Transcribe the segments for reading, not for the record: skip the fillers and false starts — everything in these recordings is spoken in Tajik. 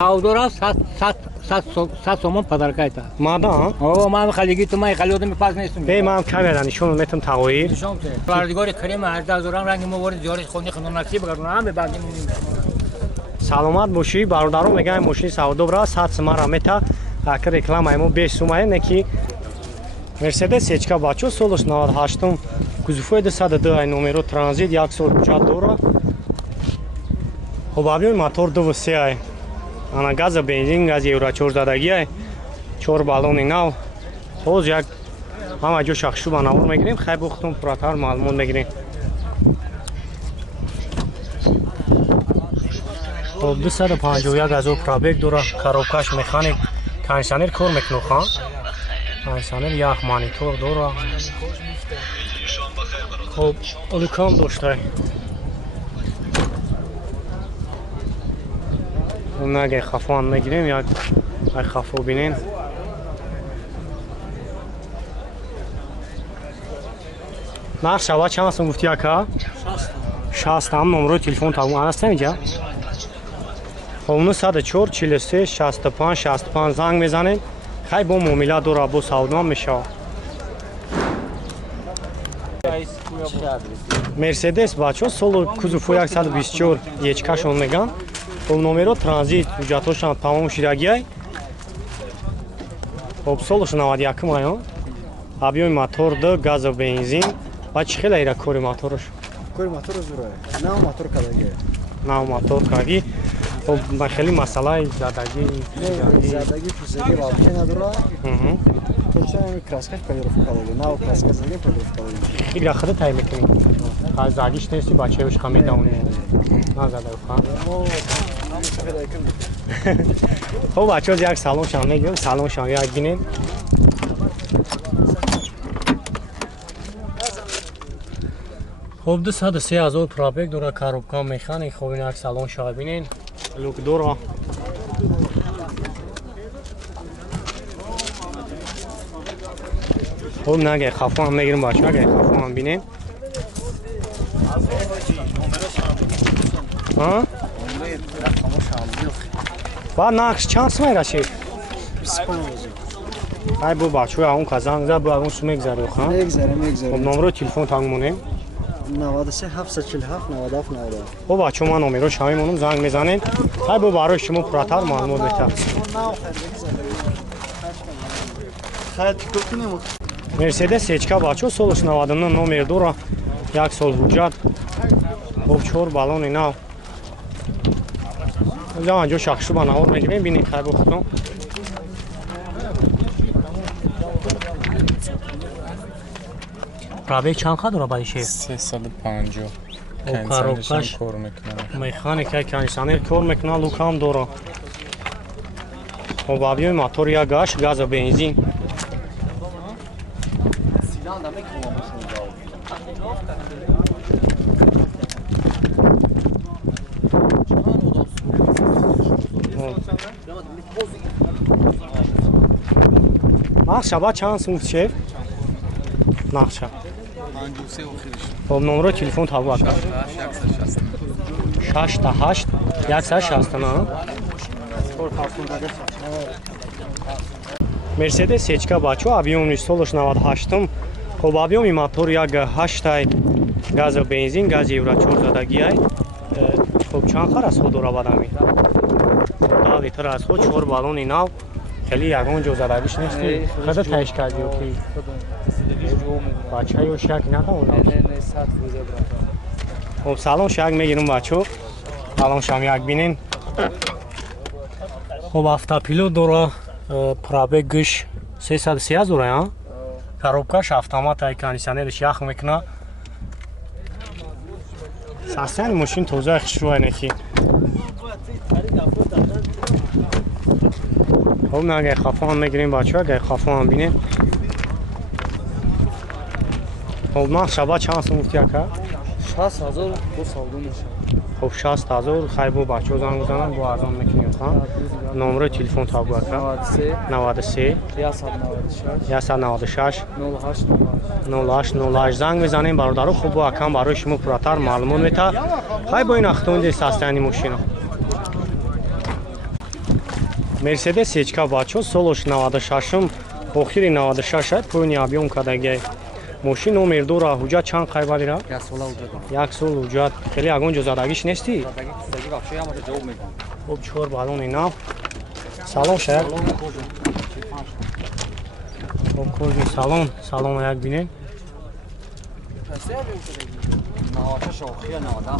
Audora сад сомон подаркайта. Мадан? О, ман халиги ту май халиодам пак нестум. Бе ман камера нишон метам тағои. Вардигори крем ардазорам ранги моворид зиёри хуни хунонакси багарун ҳаме баги муним. Саломат бошӣ, бародаро мегӯянд мошини савдо бра 100 сумара мета. Ак реклама мо 5 сумае неки Mercedes ечка бачо солаш 98 кузуфои 202 номеро транзит 1 сол ҳуҷҷат дора. Хоб абиён мотор 2.3 ай. Ана газа бензин газ евро 14 ай. 4 баллони нав. Ҳоз як ҳама ҷо шахшуба навор мегирем. Хай бухтум пуратар маълумот мегирем. Хоб 251,000 пробег дора. Коробкаш механик. Кондиционер кор мекунад хан. Кондиционер як монитор дора. Хоб лукам доштай. Наге хафон мегирем, як ай хафо бинен. Нах шава чанд сум гуфти ака? 60 ам номеро телефон табун астам иҷа. Ховну 104 43 65 65 занг мезанем. Хай бо муомила дора бо савдо мешава. Мерседес бачо соло кузуфу 124 ечкашон меган. Хоб номеро транзит ҳуҷҷатошам тамом шидагиай. Хоб солош 91 маё. Абиёи мотор д газа бензин. Ва чӣ хела ира кори мотораш? Кори мотор зурае. Нав мотор кадаги. Нав мотор кадаги. Хоб хели масъалаи задаги, задаги физики вообще надора. Точно краскаш полировка кадаги. Нав краска задаги полировка кадаги. Хила хада тай мекунӣ. Ҳа задиш нести бачаёш хамедавонӣ. На задаги хан. Хоб бачаҳоз як салоншон мегирем, салоншон як бинем. Хоб 203,000 пробег дора, коробка механик, хоб ин як салоншон бинен. Лук дора. Хоб наге хафон мегирем бачаҳо, аге хафон бинем. Ҳа? Ба нақш чанд сум мераши? 25. Ай бу бачаҳои авон казан за бу авон сум мегзари хан. Мегзарем. Хоб номеро телефон тагмонем. 93 747 97 90. Бо бачаҳо ман номеро шама мемонам, занг мезанем. Ай бо барои шумо пурратар маълумот метавад. Мерседес ечка бачаҳо солаш 99 номер дора. 1 сол ҳуҷҷат. Хоб 4 баллони нав. ҷо шахшуба навор мегирем бинем хай бухтум. Пробег чанд ха дора бади шеф? 350. Коробкаш кор мекунад. механика кондиционер кор мекунад, лукам дора. Хоб абиёи мотор як гаш, газа бензин. Нақша ба чанд сум шеф? Нақша. Хоб номеро телефон табу ака. 68 169. Мерседес ечка бачо абиёми солаш 98. Хоб абиёми мотор як 8 газа бензин, газ евро 14 ай. Хоб чанд хар аз худ дора бадами? Да витр аз худ 4 баллони нав. Хели ягон ҷо задагиш нести. Хада тайш кардӣ ки бачаҳо шак натавонад. Хоб салон шак мегирем бачаҳо. Салон шам як бинем. Хоб автопилот дора, пробег гӯш 330 дора, а? Коробкаш автомат, ай кондиционериш ях мекунад. Састани мошин тоза хушрӯя неки. Хоб наге хафон мегирем бачаҳо, аге хафон бинем. Хоб нақ шаба чанд сум гуфти ака? 60000 бо савдо мешавад. Хоб 60000 хай бо бачаҳо занг бизанам, бо арзон мекунем хан. Номеро телефон табу ака. 93 196 0808 занг мезанем бародаро. Хоб бо акам барои шумо пурратар маълумот метавад. Хай бо ин ахтони састани мошина. Mercedes H-ка бачо солош 96-м охири 96 пойни объем кадаги. Мошин номер 2-ра ҳуҷҷат чанд қайбалира? 1 сола ҳуҷҷат дорад. 1 сол ҳуҷҷат. Хеле ягон ҷо задагиш нести? Задагӣ кӯдагӣ вообще ҳамаша ҷавоб медиҳам. Хуб 4 балони нав. Салон шаях. Хуб кӯжи салон, салон як бинем. Наваша шохия 90.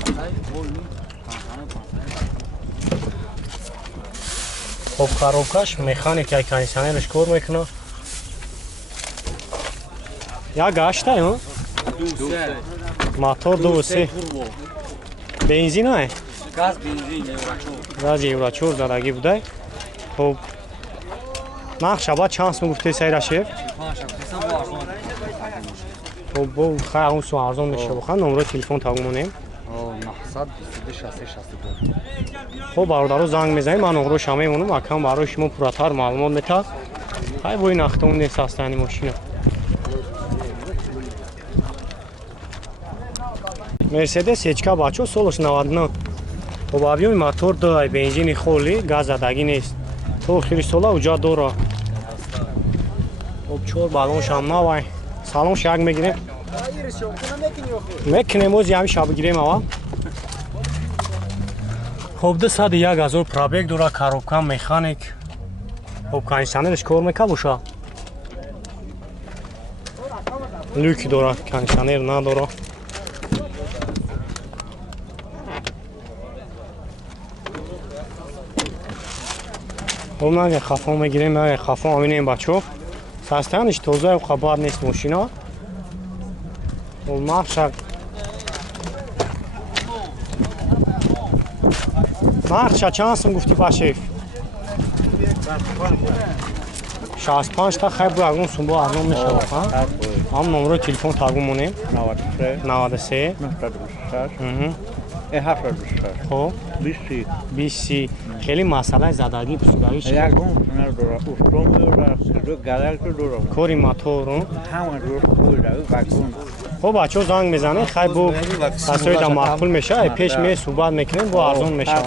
Хуб коробкаш механикаи кондитсионераш кор мекунад. Як гаштай, ҳа? Мотор 2.3. Бензин ай? Газ, бензин, еврочор. Газ евро 4 задагӣ будай. Хуб нақша ба чанд сум гуфтед сайра шеф? Хуб бо хай он сум арзон мешава. Ха номеро телефон тагмонем. 900-2262. Хуб бародаро занг мезанед, ман номеро шама мемонам, акам барои шумо пурратар маълумот метад. Хай бо ин ахтом нест ҳастани мошина. Mercedes H-ка бачо солош 99. Хуб объёми мотор дай, бензини холи, газ задагӣ нест. То охири сола ҳуҷҷат дора. Хуб 4 балонш ҳам навай. Салонш як мегирем. Мекунем ози ҳами шаб гирем ава. Хуб 201 000 пробег дора, коробка механик. Хуб кондитсионераш кор мекунад боша. Люк дора, кондитсионер надора. Хуб наге хафон мегирем, наге хафон аминем бачо. Састаниш тоза хабар нест мошина. Хуб нақша. Нақша чанд сум гуфти ба шеф? 65 та хай бу ягон сум бо арзон мешава, ха? Ҳам номеро телефон тагмонем. 93 хуб 20. Хеле масъалаи задагӣ пусудагӣ чи? Кори мотору. Хуб бачо занг мезанед, хай бу касоида маъқул мешава, пеш ме суҳбат мекунем, бо арзон мешава.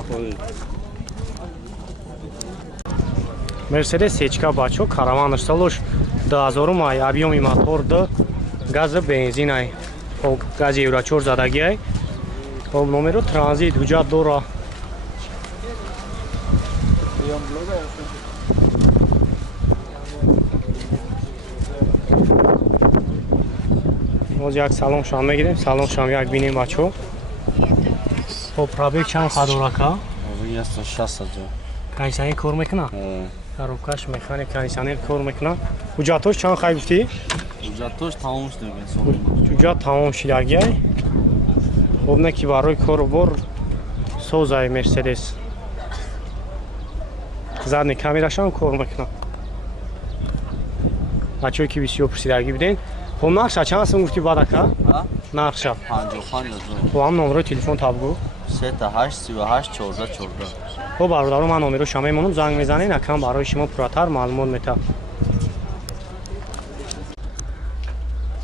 Mercedes H-ка бачо караванаш солош 2000 ай, объёми мотор д, гази бензин ай. Хуб гази евро 4 задагӣ ай. Хуб номеро транзит ҳуҷҷат дора. Оз як салоншам мегирем, салоншам як бинем бачо. Хуб пробег чанд ха дора ка? 160 кондитсионер кор мекунад? Коробкаш механик, кондитсионер кор мекунад. ҳуҷҷатош чанд хай гуфтӣ? ҳуҷҷатош тамом шуда. ҳуҷҷат тамом шудагӣ ай. Хуб не ки барои корубор созай Mercedes. Задни камерашам кор мекунад. бачое ки бисёр пурсидагӣ будем. Хуб нақша чанд сум гуфтӣ бадака? Нақша 55 000. хуб ҳам номеро телефон табгӯ. 38 38 14 14. хуб бародаро ман номеро шама мемонам, занг мезанед, акам барои шумо пурратар маълумот метад.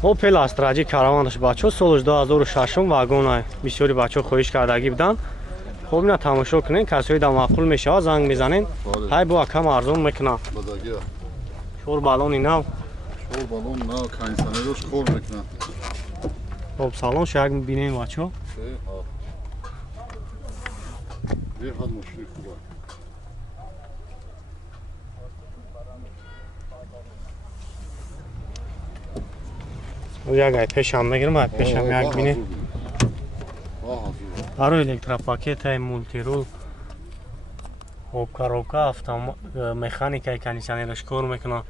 Opel Astra караванаш бачо солош 2006 вагон ай. бисёри бачо хоҳиш кардагӣ буданд. хуб ина тамошо кунед, касоида маъқул мешава, занг мезанед, ҳай бу акам арзон мекунад. 4 балони нав. хуб салонш як бинем бачо. як ай пешам мегирам, ай пешам як бинем. аро электропакетай, мултирул. хуб коробка, механикаи кондитсионераш кор мекунад.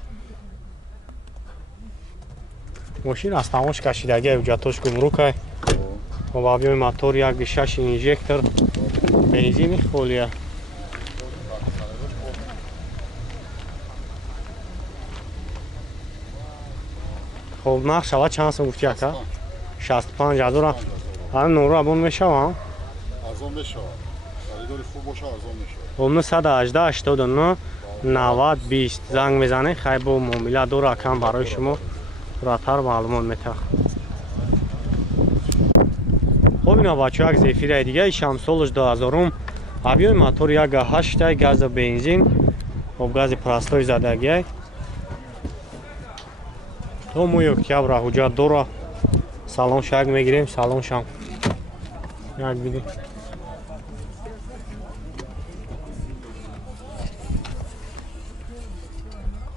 мошин аз тамош кашидагӣ ай, ҳуҷҷатош гумрукай. хуб объёми мотор 1.6 инжектор, бензини холия. хуб нақшава чанд сум гуфтӣ ака? 65 000. ҳам номеро абон мешава? арзон мешава. خریداری خوب باشه ارزان میشه. 918 89 90 20 زنگ میزنه خیلی با معامله دو رقم برای شما پراتر معلومات میده. خب اینا بچه‌ها یک زفیر دیگه شمسولش 2000 ابیوی موتور 1.8 گاز بنزین خب گازی پراستوی زدگی تو مو یک کبرا حجت دورا سالون شاگ میگیریم سالون شام یک بیدیم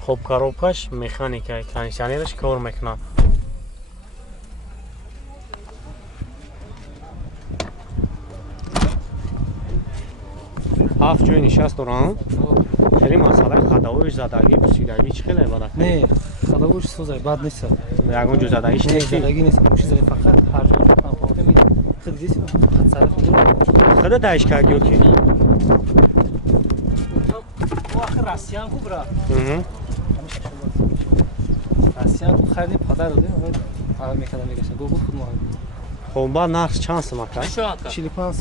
خب коробкаш механика кондиционерش кор мекунад ҳафт ҷои нишаст дорам خیلی مسئله خداویش زدگی پوسیدگی چی خیلی بده نه خداویش سوزه بد نیست یکون جو زدگیش نه نیستی زدگی نیست موشی فقط هر جا پاپا میده خیلی دیسی خط صرف میده خدا تایش کرد یکی او آخر راسیان خوب را راسیان خوب خیلی پدر دادیم اول میکردم میگشتم گو خود ما خب بعد نقص چند سمکه 45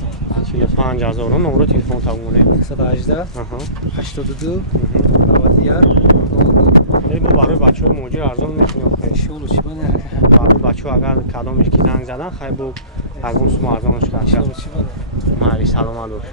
45,000 نمره تلفن تمونه 118 آها 82 91 ای بو برای بچه های موجود ارزان میتونیم خیلی شغل چی بنه برای بچه ها اگر کدامش که زنگ زدن خیلی بو ارزان سما ارزانش کرد شغل چی بنه مالی سلام علیکم